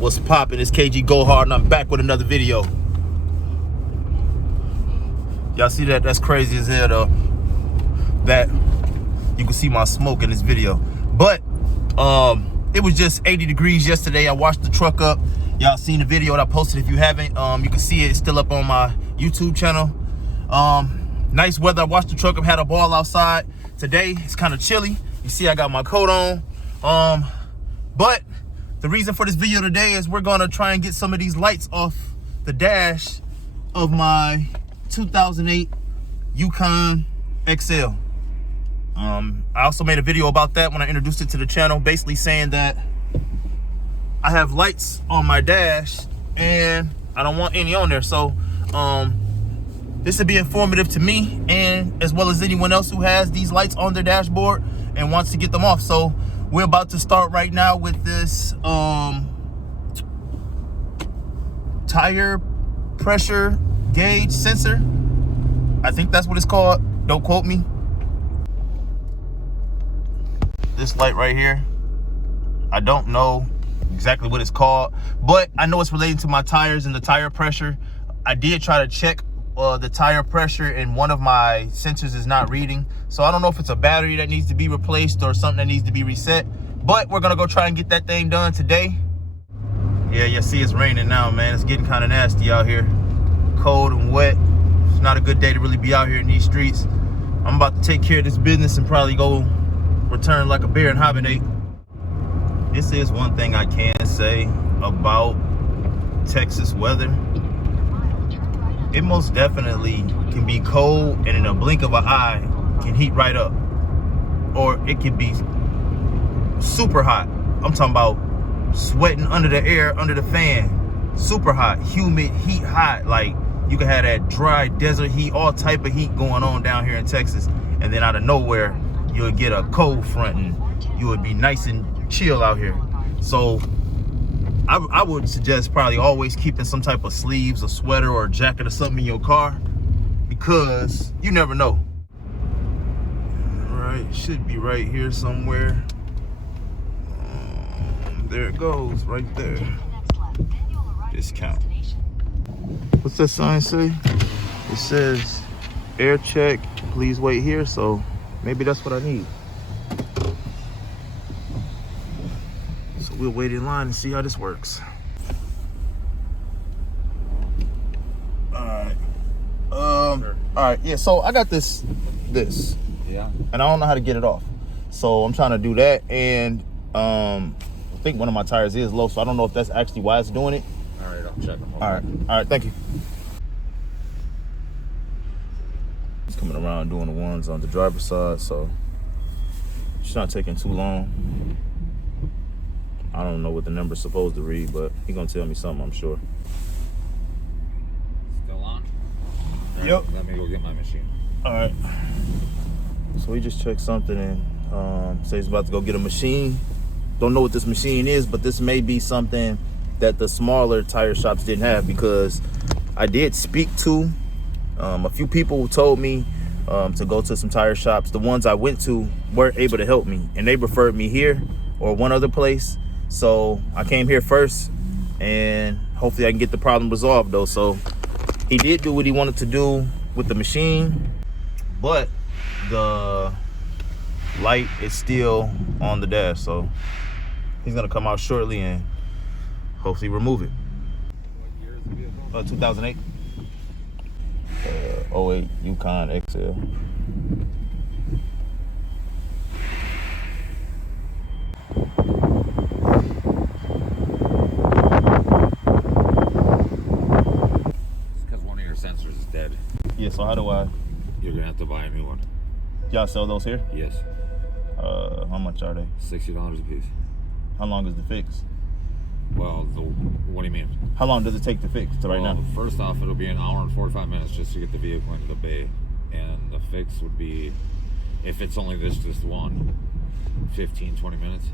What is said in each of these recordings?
What's poppin'? It's KG Go Hard, and I'm back with another video. Y'all see that? That's crazy as hell, though. That you can see my smoke in this video. But it was just 80 degrees yesterday. I washed the truck up. Y'all seen the video that I posted. If you haven't, you can see it. It's still up on my YouTube channel. Nice weather. I washed the truck up, had a ball outside. Today it's kind of chilly. You see I got my coat on. But the reason for this video today is we're gonna try and get some of these lights off the dash of my 2008 Yukon XL. I also made a video about that when I introduced it to the channel, basically saying that I have lights on my dash and I don't want any on there. So this would be informative to me and as well as anyone else who has these lights on their dashboard and wants to get them off. So we're about to start right now with this tire pressure gauge sensor. I think that's what it's called. Don't quote me. This light right here, I don't know exactly what it's called, but I know it's related to my tires and the tire pressure. I did try to check the tire pressure and one of my sensors is not reading. So I don't know if it's a battery that needs to be replaced or something that needs to be reset, but we're gonna go try and get that thing done today. Yeah, you see it's raining now, man. It's getting kind of nasty out here. Cold and wet. It's not a good day to really be out here in these streets. I'm about to take care of this business and probably go return like a bear and hibernate. This is one thing I can say about Texas weather. It most definitely can be cold and in a blink of an eye can heat right up. Or it can be super hot. I'm talking about sweating under the air, under the fan. Super hot, humid, heat hot. Like you can have that dry desert heat, all type of heat going on down here in Texas. And then out of nowhere, you'll get a cold front and you would be nice and chill out here. So I would suggest probably always keeping some type of sleeves, a sweater or a jacket or something in your car because you never know. All right, should be right here somewhere. There it goes, right there. Discount. What's that sign say? It says air check, please wait here. So maybe that's what I need. So we'll wait in line and see how this works. All right, yeah, so I got this, yeah, and I don't know how to get it off. So I'm trying to do that, and I think one of my tires is low, so I don't know if that's actually why it's doing it. All right, I'll check them. All right, thank you. It's coming around doing the ones on the driver's side, so it's not taking too long. I don't know what the number's supposed to read, but he's gonna tell me something, I'm sure. Still on? Right, yep. Let me go get my machine. All right. So he just checked something and says he's about to go get a machine. Don't know what this machine is, but this may be something that the smaller tire shops didn't have because I did speak to a few people who told me to go to some tire shops. The ones I went to weren't able to help me and they referred me here or one other place. So I came here first and hopefully I can get the problem resolved though. So he did do what he wanted to do with the machine, but the light is still on the dash. So he's gonna come out shortly and hopefully remove it. What year is the vehicle? 2008. 08 Yukon XL. Dead. Yeah, so how do I? You're gonna have to buy a new one. Y'all sell those here? Yes. How much are they? $60 a piece. How long is the fix? Well, what do you mean? How long does it take to fix to right now? First off, it'll be an hour and 45 minutes just to get the vehicle into the bay. And the fix would be, if it's only this one, 15, 20 minutes.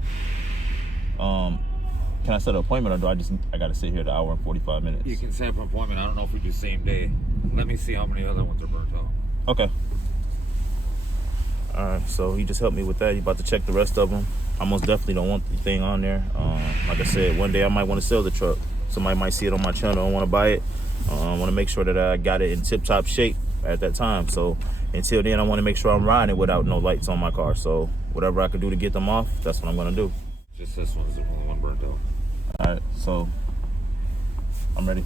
Can I set an appointment or do I gotta sit here the hour and 45 minutes? You can set up an appointment. I don't know if we do same day. Let me see how many other ones are burnt out. Okay. All right, so he just helped me with that. He's about to check the rest of them. I most definitely don't want the thing on there. Like I said, one day I might want to sell the truck. Somebody might see it on my channel and want to buy it. I want to make sure that I got it in tip-top shape at that time. So until then, I want to make sure I'm riding it without no lights on my car. So whatever I can do to get them off, that's what I'm going to do. Just this one's the only one burnt out. All right, so I'm ready.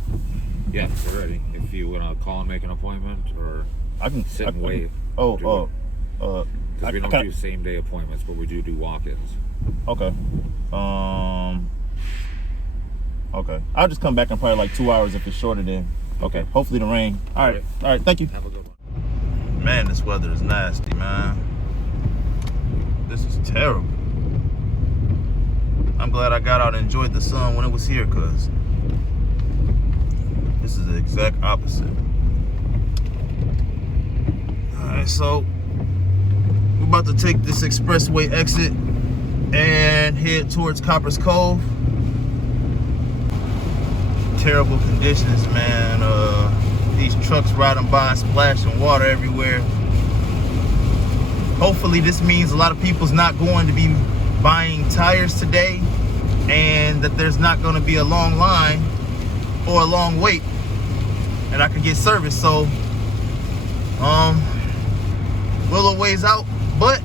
Yeah, we're ready. If you want to call and make an appointment, or I can sit and wait. Because Because we don't do same day appointments, but we do walk-ins. Okay. Okay. I'll just come back in probably like 2 hours if it's shorter then. Okay. Hopefully the rain. All right. All right. Thank you. Have a good one. Man, this weather is nasty, man. This is terrible. I'm glad I got out and enjoyed the sun when it was here, because this is the exact opposite. All right, so we're about to take this expressway exit and head towards Copper's Cove. Terrible conditions, man. These trucks riding by and splashing water everywhere. Hopefully this means a lot of people's not going to be buying tires today, and that there's not going to be a long line or a long wait, and I can get service. So we're a little ways out, but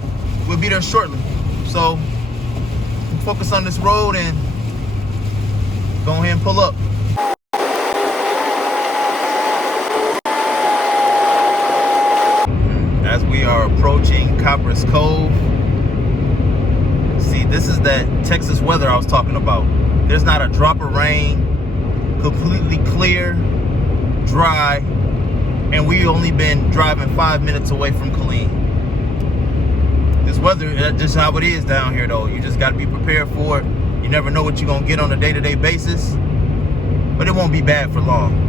we'll be there shortly. So focus on this road and go ahead and pull up. As we are approaching Copper's Cove, see, this is that Texas weather I was talking about. There's not a drop of rain, completely clear, dry, and we only been driving 5 minutes away from Killeen. This weather, that's just how it is down here though. You just gotta be prepared for it. You never know what you're gonna get on a day-to-day basis, but it won't be bad for long.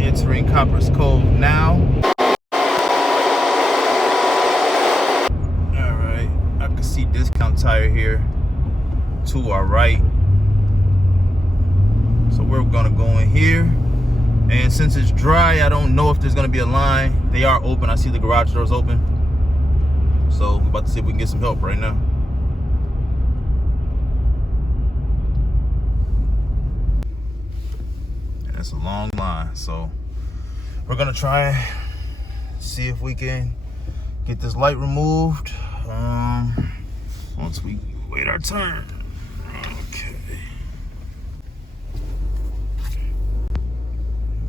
Entering Copper's Cove now. All right, I can see Discount Tire here to our right. So we're gonna go in here, and since it's dry, I don't know if there's gonna be a line. They are open. I see the garage doors open. So we're about to see if we can get some help right now. And it's a long line, so we're gonna try and see if we can get this light removed once we wait our turn.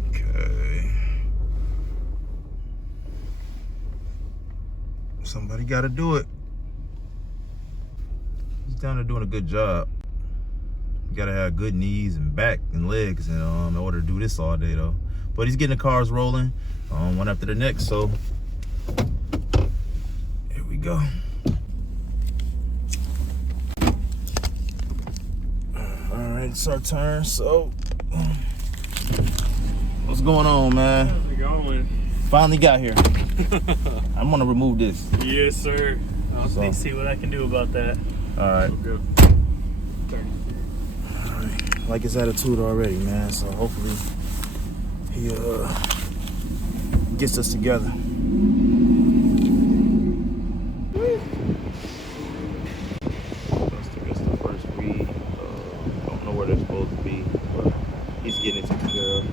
Okay. Somebody got to do it. He's down there doing a good job. You got to have good knees and back and legs in order to do this all day though. But he's getting the cars rolling one after the next. So here we go. All right, it's our turn. So what's going on, man? How's it going? Finally got here. I'm gonna remove this. Yes, sir. I'll see what I can do about that. All right. Go. All right. Like his attitude already, man. So hopefully he gets us together. Let's take us the first read. Don't know where they're supposed to be, but he's getting it taken care of.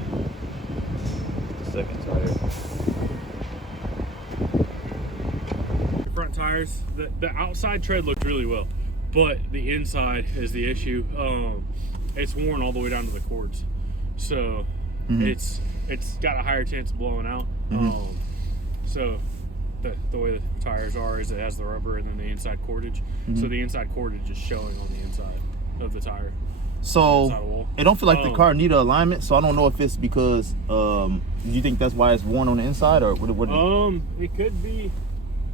The second tire. Front tires, the outside tread looked really well, but the inside is the issue. It's worn all the way down to the cords, so it's got a higher chance of blowing out. So the way the tires are is it has the rubber and then the inside cordage. So the inside cordage is showing on the inside of the tire. So it don't feel like the car need an alignment. So I don't know if it's because do you think that's why it's worn on the inside, or what? It could be.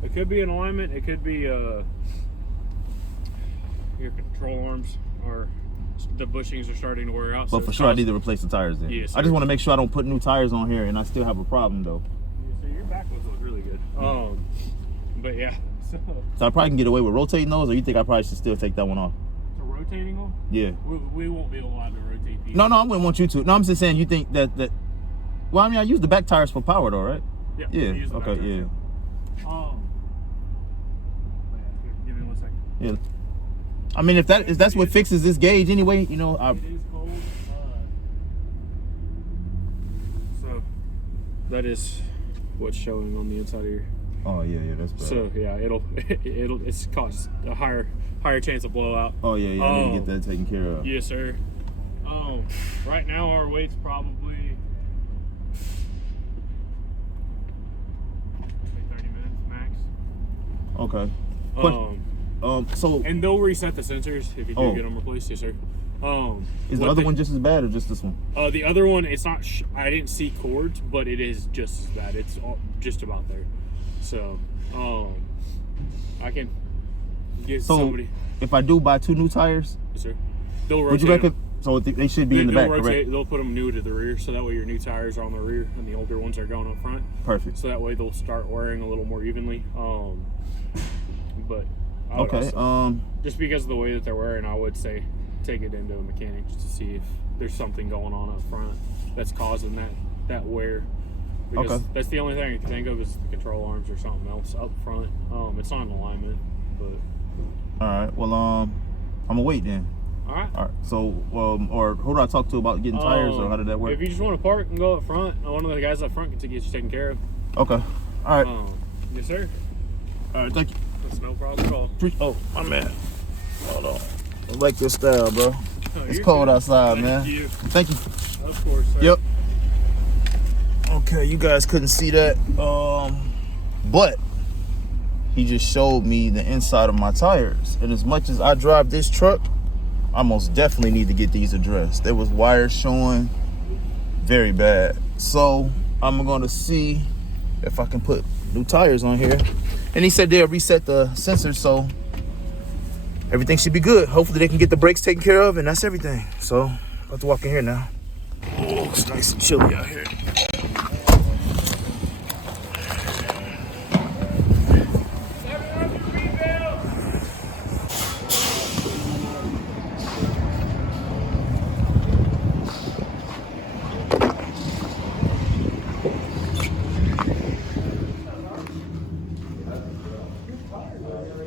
It could be an alignment. It could be your control arms, or the bushings are starting to wear out. But so for sure, I need to replace the tires then. Yes, I just want to make sure I don't put new tires on here and I still have a problem though. So your back ones look really good. But yeah. So I probably can get away with rotating those, or you think I probably should still take that one off? So rotating them? Yeah. We won't be allowed to rotate these. No, I wouldn't want you to. No, I'm just saying, you think that Well, I mean, I use the back tires for power though, right? Yeah. Yeah. you use the Okay. back tires, Yeah. Give me 1 second. Yeah. I mean, if that's what fixes this gauge anyway, you know, It is cold. So that is what's showing on the inside of here. oh yeah, that's bad. So yeah, it's caused a higher chance of blowout. Oh yeah, I need to get that taken care of. Yes, sir. Right now our weight's probably 30 minutes max. Okay. So And they'll reset the sensors if you do Oh. get them replaced. Yes, sir. is the other one just as bad or just this one? The other one, it's not. I didn't see cords, but it is just as bad. It's just about there. So, I can get So somebody. if I do buy 2 new tires, Yes, sir. They'll rotate. would you reckon? So they should be in the they'll back, correct? rotate. They'll put them new to the rear, so that way your new tires are on the rear and the older ones are going up front. Perfect. So that way they'll start wearing a little more evenly. But I would Okay. also, just because of the way that they're wearing, I would say take it into a mechanic just to see if there's something going on up front that's causing that wear. Because Okay. that's the only thing I can think of is the control arms or something else up front. It's not in alignment, but All right. Well, I'm gonna wait then. all right. All right. So, or who do I talk to about getting tires, or how did that work? If you just want to park and go up front, one of the guys up front can get you taken care of. Okay. All right. Yes, sir. All right. Thank you. That's no problem at all. Oh, my man. Hold on. I like your style, bro. Oh, It's you're cold good. outside, Thank man. you. Thank you. Of course, sir. Yep. Okay, you guys couldn't see that, but he just showed me the inside of my tires. And as much as I drive this truck, I most definitely need to get these addressed. There was wires showing very bad. So I'm gonna see if I can put new tires on here. And he said they'll reset the sensors, so everything should be good. Hopefully they can get the brakes taken care of, and that's everything. So about to walk in here now. Oh, it's nice and chilly out here.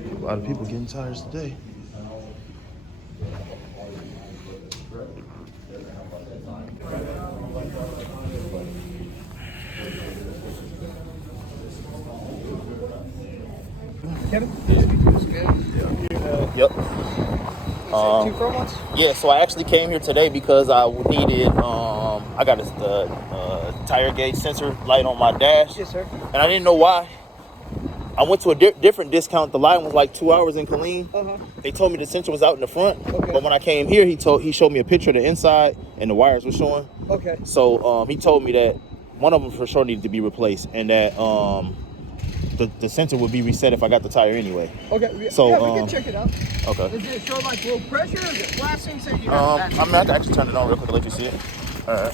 A lot of people getting tires today. Kevin? Yep. Two Chrome ones? Yeah, so I actually came here today because I needed, I got a tire gauge sensor light on my dash. Yes, sir. And I didn't know why. I went to a different discount. The line was like 2 hours in Killeen. Uh-huh. They told me the sensor was out in the front. Okay. But when I came here, he showed me a picture of the inside and the wires were showing. Okay. So he told me that one of them for sure needed to be replaced, and that the sensor would be reset if I got the tire anyway. Okay. So, yeah, we can check it out. Okay. Does it show like low pressure? Is it flashing? So you I mean, I can actually turn it on real quick to let you see it. All right.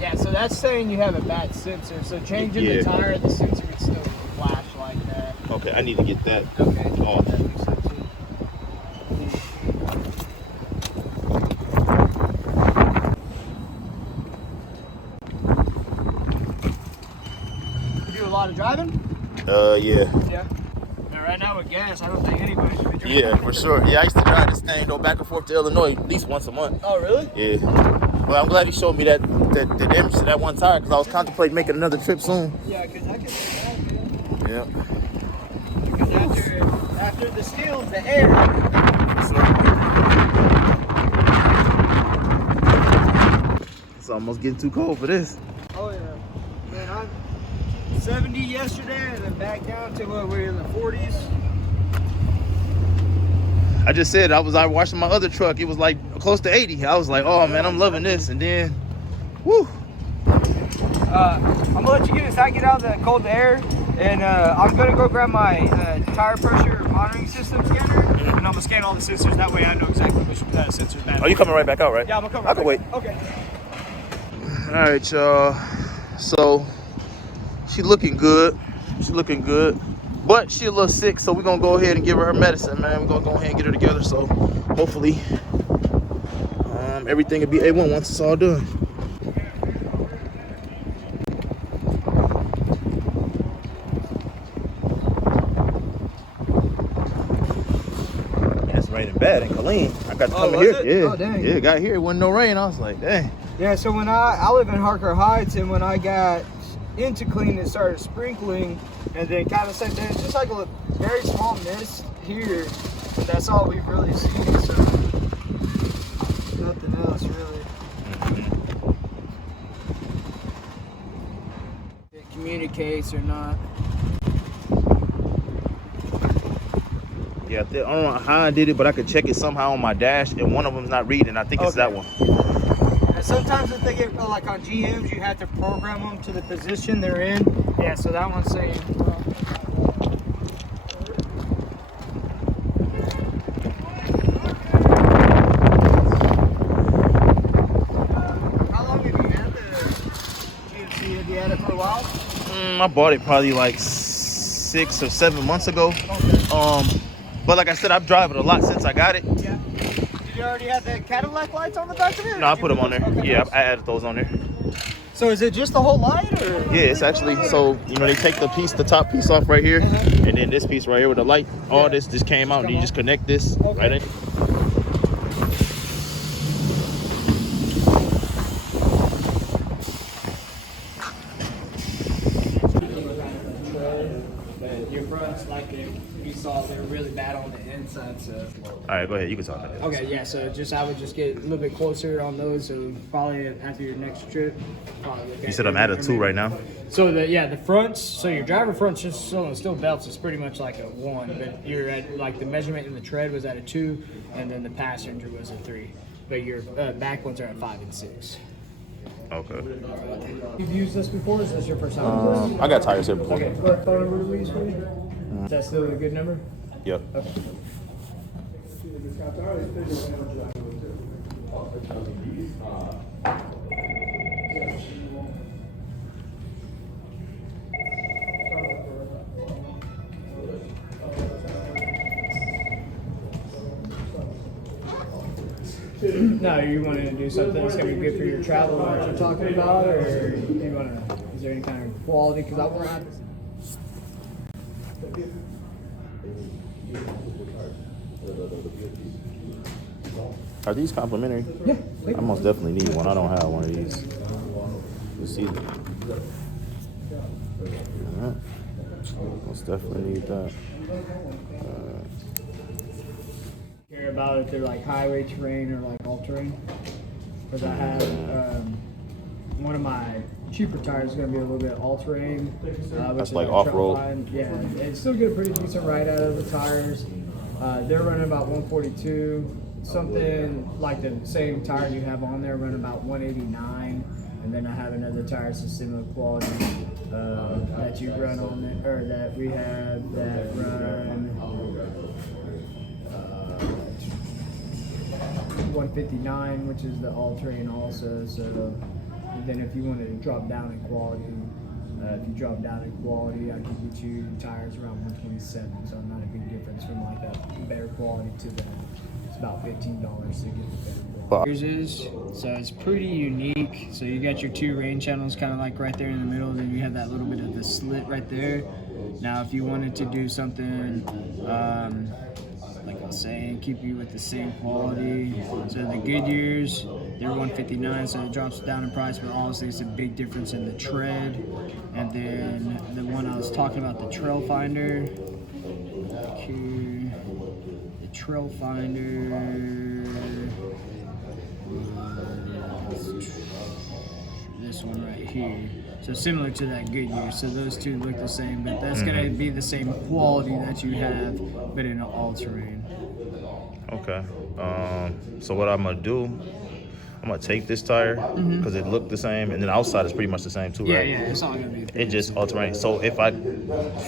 Yeah, so that's saying you have a bad sensor. So changing Yeah. the tire, the sensor would still flash like that. Okay, I need to get that Okay. off. That makes sense too. You do a lot of driving? Yeah. Yeah. Now, right now with gas, I don't think anybody should be driving. Yeah, for sure. Yeah, I used to drive this thing, go back and forth to Illinois at least once a month. Oh, really? Yeah. Well, I'm glad he showed me that the damage to that one tire, because I was contemplating making another trip soon. Yeah, because I can see that, Yeah. Because after the steel, the air. It's almost getting too cold for this. Oh yeah, man, I'm 70 yesterday and then back down to what we're in the 40s. I just said I was washing my other truck. It was like close to 80. I was like, oh man, I'm loving this. And then, whoo. I'm gonna let you get this. I get out of the cold air, and I'm gonna go grab my tire pressure monitoring system scanner, and I'm gonna scan all the sensors. That way, I know exactly which sensor's bad. Oh, you coming right back out, right? Yeah, I'm gonna come. I can wait. Okay. All right, y'all. So she looking good. She looking good. But she a little sick, so we're gonna go ahead and give her medicine, man. We're gonna go ahead and get her together. So hopefully everything will be A1 once it's all done. Yeah, it's raining bad in Killeen. I got to come was here. it? Yeah, Oh, dang. yeah, got here. It wasn't no rain. I was like, dang. Yeah, so when I live in Harker Heights, and when I got into Killeen, it started sprinkling, and then kind of said there's just like a very small mist here, but that's all we've really seen. So nothing else really. If it communicates or not. Yeah, I don't know how I did it, but I could check it somehow on my dash, and one of them's not reading. I think it's that one. And sometimes if they get like on GMs, you have to program them to the position they're in. Yeah, so that one's saying. How long have you had the GMC? Have you had it for a while? I bought it probably like 6 or 7 months ago. Okay. But like I said, I've driven it a lot since I got it. Yeah. Did you already have the Cadillac lights on the back of it? No, I put them on there. Okay. Yeah, I added those on there. So is it just the whole light, or? Yeah, it's actually, so, you know, they take the top piece off right here, and then this piece right here with the light, all this just came out, and you just connect this right in. Your fronts, like you saw, they're really bad on the inside, so. All right, go ahead. You can talk about that. Okay, yeah, so I would just get a little bit closer on those, so probably after your next trip. You said I'm at a 2 right now? So the fronts, so your driver fronts just still belts is pretty much like a 1, but you're at, like, the measurement in the tread was at a 2, and then the passenger was a 3. But your back ones are at 5 and 6. Okay. You've used this before? Is this your first time? I got tires here before. Okay, what phone number do we use for you? Is that still a good number? Yep. Okay. No, you want to do something that's going to be good for your travel that you're talking about, or you want to, is there any kind of quality? Because I want to. Are these complimentary? Yeah. I most definitely need one. I don't have one of these. Let's see. Alright. Most definitely need that. Care about if they're like highway terrain or like all terrain? Because I have one of my cheaper tires is going to be a little bit all terrain. That's like off-road. Yeah, and still get a pretty decent ride out of the tires. They're running about 142. Something like the same tire you have on there run about 189. And then I have another tire system of quality that you run on it, or that we have that run 159, which is the all-terrain also. So and then if you wanted to drop down in quality, if you drop down in quality, I can get you tires around 127. So not a big difference from like a better quality to that. It's about $15 to get the better quality. Yours is, so it's pretty unique. So you got your 2 rain channels kind of like right there in the middle. Then you have that little bit of the slit right there. Now if you wanted to do something like I was saying, keep you with the same quality. So the Goodyears, they're 159, so it drops down in price, but honestly it's a big difference in the tread. And then the one I was talking about, the Trail Finder. Here, the Trail Finder. This one right here. So similar to that Goodyear. So those two look the same, but that's gonna be the same quality that you have, but in an all-terrain. Okay. So what I'm gonna do, I'm gonna take this tire because it looked the same, and then the outside is pretty much the same too, right? Yeah, it's all gonna be. It just all-terrain. So if I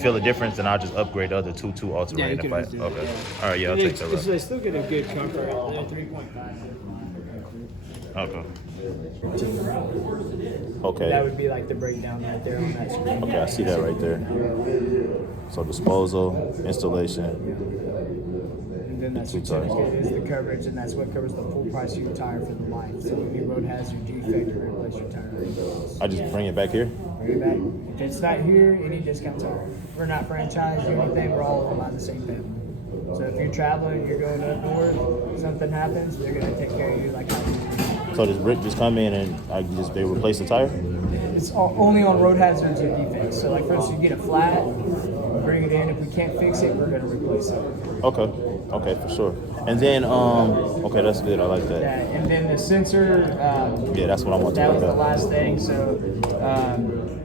feel a difference, then I'll just upgrade the other two to all-terrain. you can just do that, Okay. yeah. All right. Yeah, I'll take that. They still get a good comfort. They're 3.5. Okay. Okay. That would be like the breakdown right there on that screen. Okay, I see that right there. So disposal, installation. And then that's what is the coverage, and that's what covers the full price of your tire for the life. So if your road has your defect, or replace your tire. I just bring it back here. Bring it back. If it's not here, any discounts are. We're not franchised or anything. We're all owned by the same family. So if you're traveling, you're going up north, something happens, they're gonna take care of you like how you do. So does Brick just come in and they replace the tire? It's only on road hazards or defects. So like for instance, you get a flat, bring it in. If we can't fix it, we're gonna replace it. Okay, for sure. And then, okay, that's good. I like that. Yeah, and then the sensor. Yeah, that's what I want to That talk was the about. last thing. So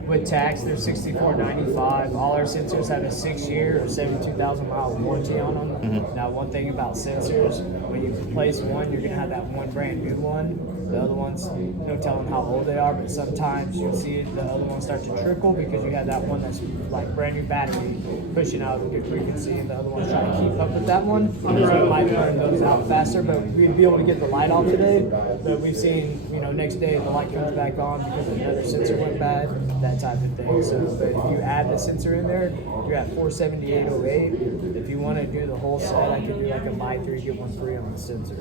with tax, they're $64.95. All our sensors have a 6-year or 72,000 mile warranty on them. Mm-hmm. Now, one thing about sensors, when you replace one, you're gonna have that one brand new one. The other ones, no telling how old they are, but sometimes you'll see the other ones start to trickle because you have that one that's like brand new battery pushing out a good frequency, and the other one's trying to keep up with that one. So it might burn those out faster, but we'd be able to get the light off today. But we've seen, next day the light comes back on because another sensor went bad, that type of thing. So, but if you add the sensor in there, you're at $478.08. If you want to do the whole set, I could do like a buy 3 get 1 free on the sensor.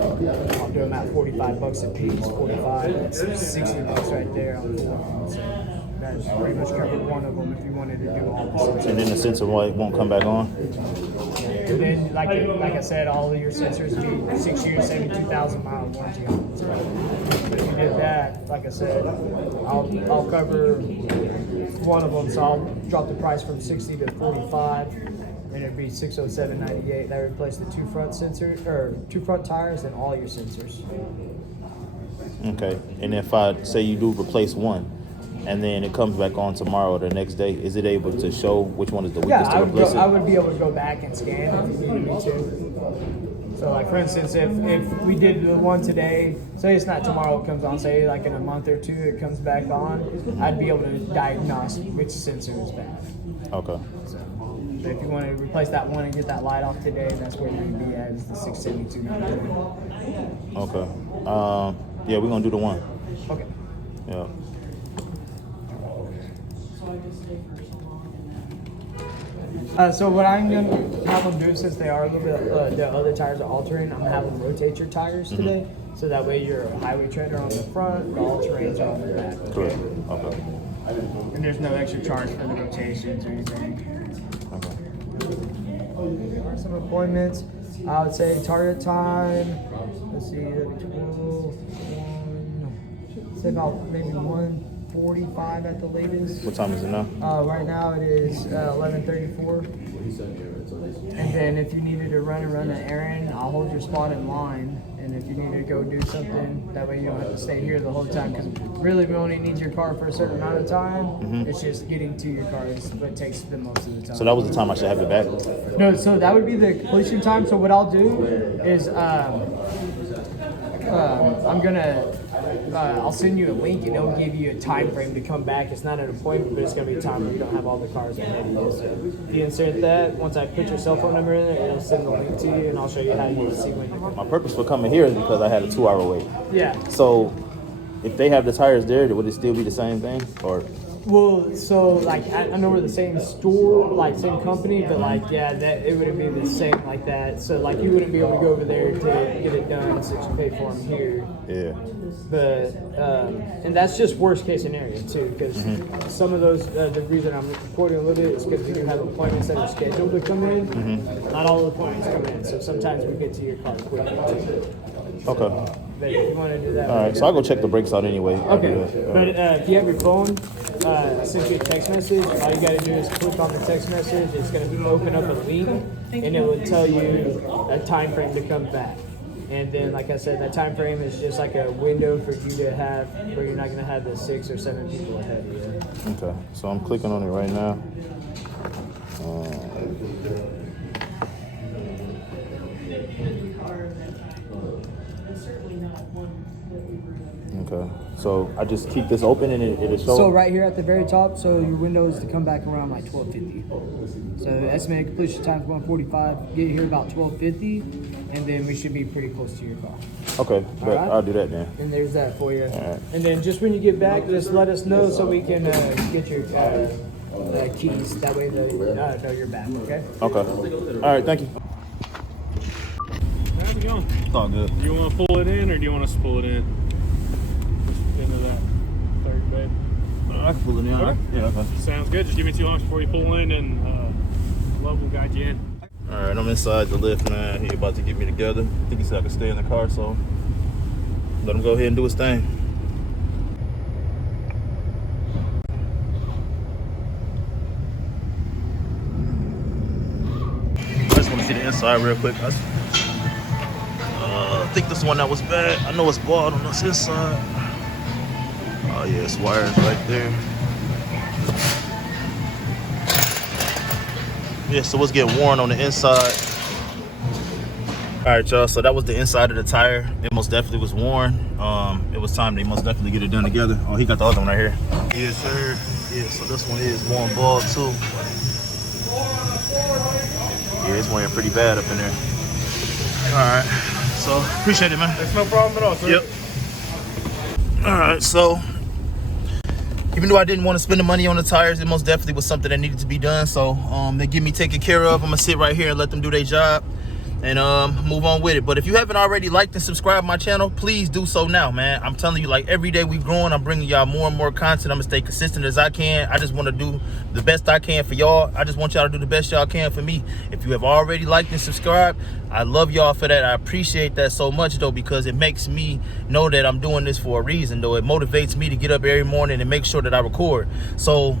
I'll do them at $45 a piece. 45. That's $60 right there on 4. So that's pretty much covered one of them if you wanted to do all the sensors. And then the sensor won't come back on? And then, like I said, all of your sensors be 6 years, 72,000 mile warranty on them. So, but if you did that, like I said, I'll cover one of them. So I'll drop the price from 60 to 45. And it'd be $607.98. That replaced the two front tires and all your sensors. Okay. And if I say you do replace one, and then it comes back on tomorrow or the next day, is it able to show which one is the weakest to replace it? I would be able to go back and scan if you needed me to. So like for instance, if we did the one today, say it's not tomorrow it comes on, say like in a month or two it comes back on, I'd be able to diagnose which sensor is bad. Okay. So if you want to replace that one and get that light off today, that's where you'd be at, is the $672.93. Okay. Yeah, we're gonna do the one. Okay. Yeah. So what I'm gonna have them do, since they are a little bit, the other tires are all-terrain, I'm gonna have them rotate your tires today, so that way your highway treader on the front, the all-terrains are on the back. Correct. Okay. And there's no extra charge for the rotations or anything. Okay. There are some appointments. I would say target time. Let's see, 12, 1, say about maybe 1:45 at the latest. What time is it now? Right now it is 11:34. And then if you needed to run an errand, I'll hold your spot in line. And if you need to go do something, that way you don't have to stay here the whole time. Because really, we only need your car for a certain amount of time. It's just getting to your car is what takes the most of the time. So that was the time I should have it back? No, so that would be the completion time. So what I'll do is I'll send you a link and it'll give you a time frame to come back. It's not an appointment, but it's going to be a time where you don't have all the cars ahead of you. So if you insert that, once I put your cell phone number in there, it'll send the link to you and I'll show you how you see when you're My purpose for coming here is because I had a 2-hour wait. Yeah. So if they have the tires there, would it still be the same thing? Or Well, so like I know we're the same store, like same company, but like yeah, that it wouldn't be the same like that. So like you wouldn't be able to go over there to get it done since you pay for them here. yeah. But and that's just worst case scenario too, because some of those the reason I'm quoting a little bit is because we do have appointments that are scheduled to come in. Not all the appointments come in, so sometimes we get to your car quicker too. Okay. But if you want to do that, All right. So I'll go check the brakes out anyway. I'll do okay. that. But if you have your phone, I sent you a text message. All you got to do is click on the text message. It's going to open up a link, and it will tell you a time frame to come back. And then, like I said, that time frame is just like a window for you to have where you're not going to have the 6 or 7 people ahead of you. Okay. So I'm clicking on it right now. Okay. So I just keep this open and it'll show. So right here at the very top, so your window is to come back around like 12:50. So the estimated completion time is 1:45. Get here about 12:50, and then we should be pretty close to your car. Okay. But All right. I'll do that then. And there's that for you. All right. And then just when you get back, just let us know so we can get your keys. That way they know you're back. Okay. Okay. All right. Thank you. it going? It's all good. Do you want to pull it in, or do you want us to pull it in? Into that third bed. I can pull it in. Okay. Yeah, okay. Sounds good. Just give me 2 honks before you pull in, and Love will guide you in. All right, I'm inside the lift, man. He about to get me together. I think he said I could stay in the car, so let him go ahead and do his thing. I just want to see the inside real quick. I think this one that was bad. I know it's bald on this inside. Oh yeah, it's wires right there. Yeah, so what's getting worn on the inside. All right, y'all, so that was the inside of the tire. It most definitely was worn. It was time to most definitely get it done together. Oh, he got the other one right here. Yes, sir. Yeah, so this one is going bald too. Yeah, it's wearing pretty bad up in there. All right, so appreciate it, man. That's no problem at all, sir. Yep. All right, so even though I didn't want to spend the money on the tires, it most definitely was something that needed to be done. So they get me taken care of. I'm gonna sit right here and let them do their job and move on with it. But if you haven't already liked and subscribed my channel, please do so now, man. I'm telling you, like, every day we've grown, I'm bringing y'all more and more content. I'm gonna stay consistent as I can. I just want to do the best I can for y'all. I just want y'all to do the best y'all can for me. If you have already liked and subscribed, I love y'all for that. I appreciate that so much, though, because it makes me know that I'm doing this for a reason, though. It motivates me to get up every morning and make sure that I record. So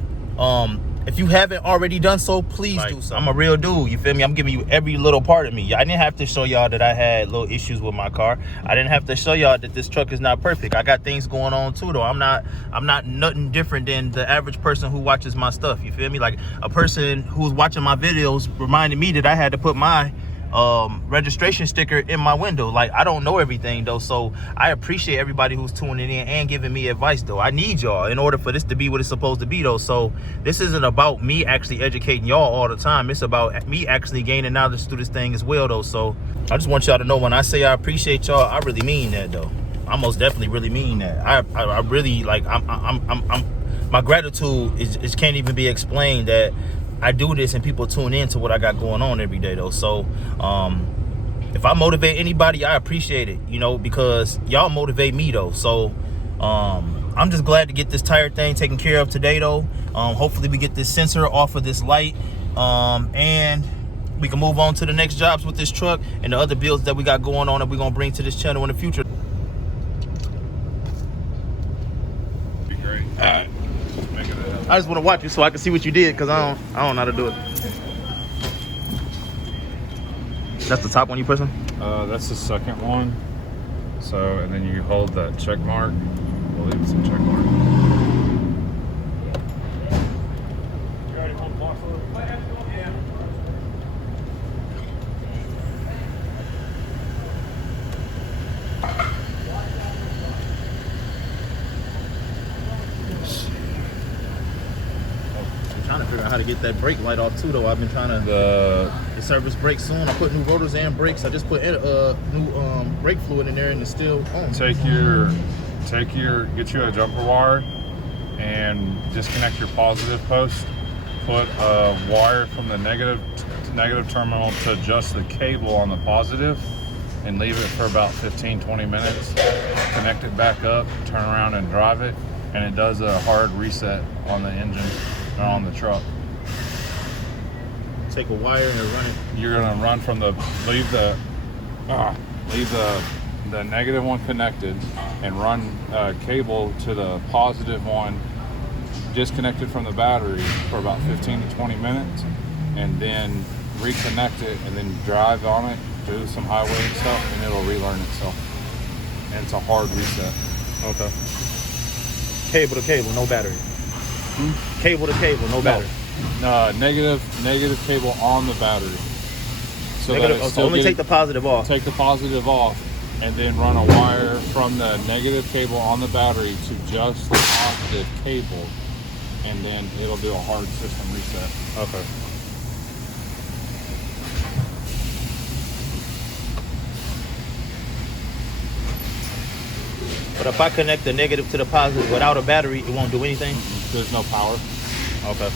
if you haven't already done so, please do so. I'm a real dude, you feel me? I'm giving you every little part of me. I didn't have to show y'all that I had little issues with my car. I didn't have to show y'all that this truck is not perfect. I got things going on too, though. I'm not nothing different than the average person who watches my stuff, you feel me? Like, a person who's watching my videos reminded me that I had to put my registration sticker in my window. Like, I don't know everything, though, so I appreciate everybody who's tuning in and giving me advice, though. I need y'all in order for this to be what it's supposed to be, though. So this isn't about me actually educating y'all all the time. It's about me actually gaining knowledge through this thing as well, though. So I just want y'all to know, when I say I appreciate y'all, I really mean that, though. I most definitely really mean that. I really, like, my gratitude is can't even be explained that I do this and people tune in to what I got going on every day, though. So if I motivate anybody, I appreciate it, you know, because y'all motivate me, though. So I'm just glad to get this tire thing taken care of today, though. Hopefully we get this sensor off of this light, and we can move on to the next jobs with this truck and the other builds that we got going on that we're gonna bring to this channel in the future. Be great. All right. Make it I just want to watch you so I can see what you did, because I don't know how to do it. That's the top one you pressing? That's the second one. So, and then you hold that check mark. I believe it's a check mark. You already hold the block for it? Yeah. Trying to figure out how to get that brake light off too, though. I've been trying to the service brake soon. I put new rotors and brakes. I just put new brake fluid in there and it's still on. Get you a jumper wire and disconnect your positive post. Put a wire from the negative terminal to adjust the cable on the positive and leave it for about 15-20 minutes. Connect it back up, turn around and drive it, and it does a hard reset on the engine. On the truck. Take a wire and run it. You're gonna run from leave the negative one connected and run cable to the positive one disconnected from the battery for about 15 to 20 minutes, and then reconnect it and then drive on it, do some highway and stuff, and it'll relearn itself. And it's a hard reset. Okay. Cable to cable, no battery. Cable to cable, no battery. Negative cable on the battery. So negative, that it's so only take the positive off. Take the positive off, and then run a wire from the negative cable on the battery to just the positive cable, and then it'll do a hard system reset. Okay. But if I connect the negative to the positive without a battery, it won't do anything? There's no power. Okay.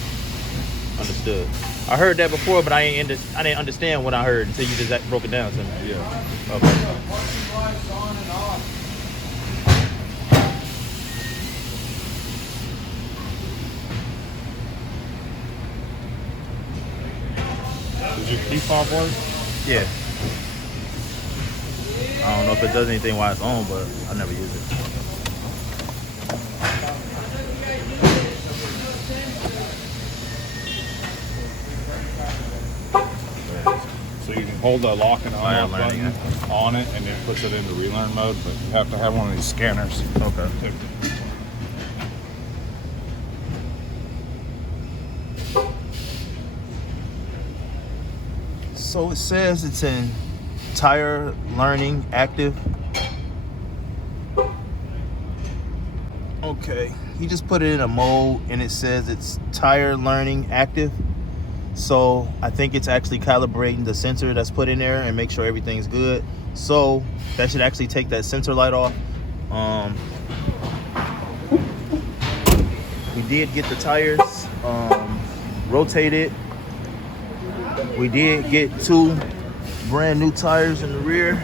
Understood. I heard that before, but I didn't understand what I heard until you just broke it down to me. Yeah. Okay. Does your key fob work? Yeah. I don't know if it does anything while it's on, but I never use it. So you can hold the lock and I am on learning button on it, and it puts it into relearn mode. But you have to have one of these scanners. Okay. So it says it's in tire learning active. Okay, he just put it in a mode and it says it's tire learning active. So I think it's actually calibrating the sensor that's put in there and make sure everything's good. So that should actually take that sensor light off. We did get the tires rotated. We did get 2 brand new tires in the rear.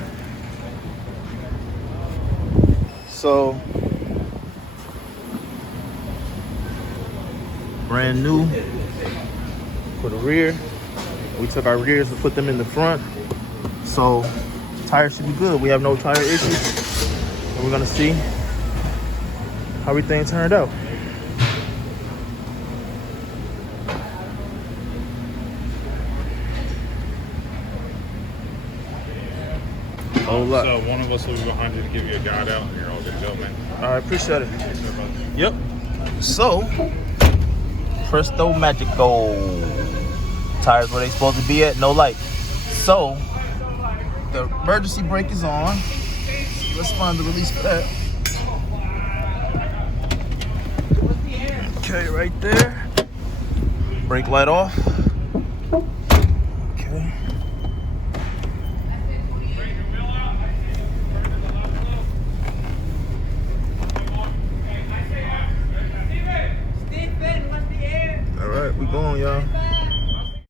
So brand new for the rear. We took our rears and put them in the front. So tires should be good. We have no tire issues. And we're gonna see how everything turned out. Whole lot. So one of us will be behind you to give you a guide out, and you're all good to go, man. All right, appreciate it. Yep. So, Presto Magico. Tires where they supposed to be at, no light. So, the emergency brake is on. Let's find the release for that. Okay, right there. Brake light off. Okay. All right, we going, y'all.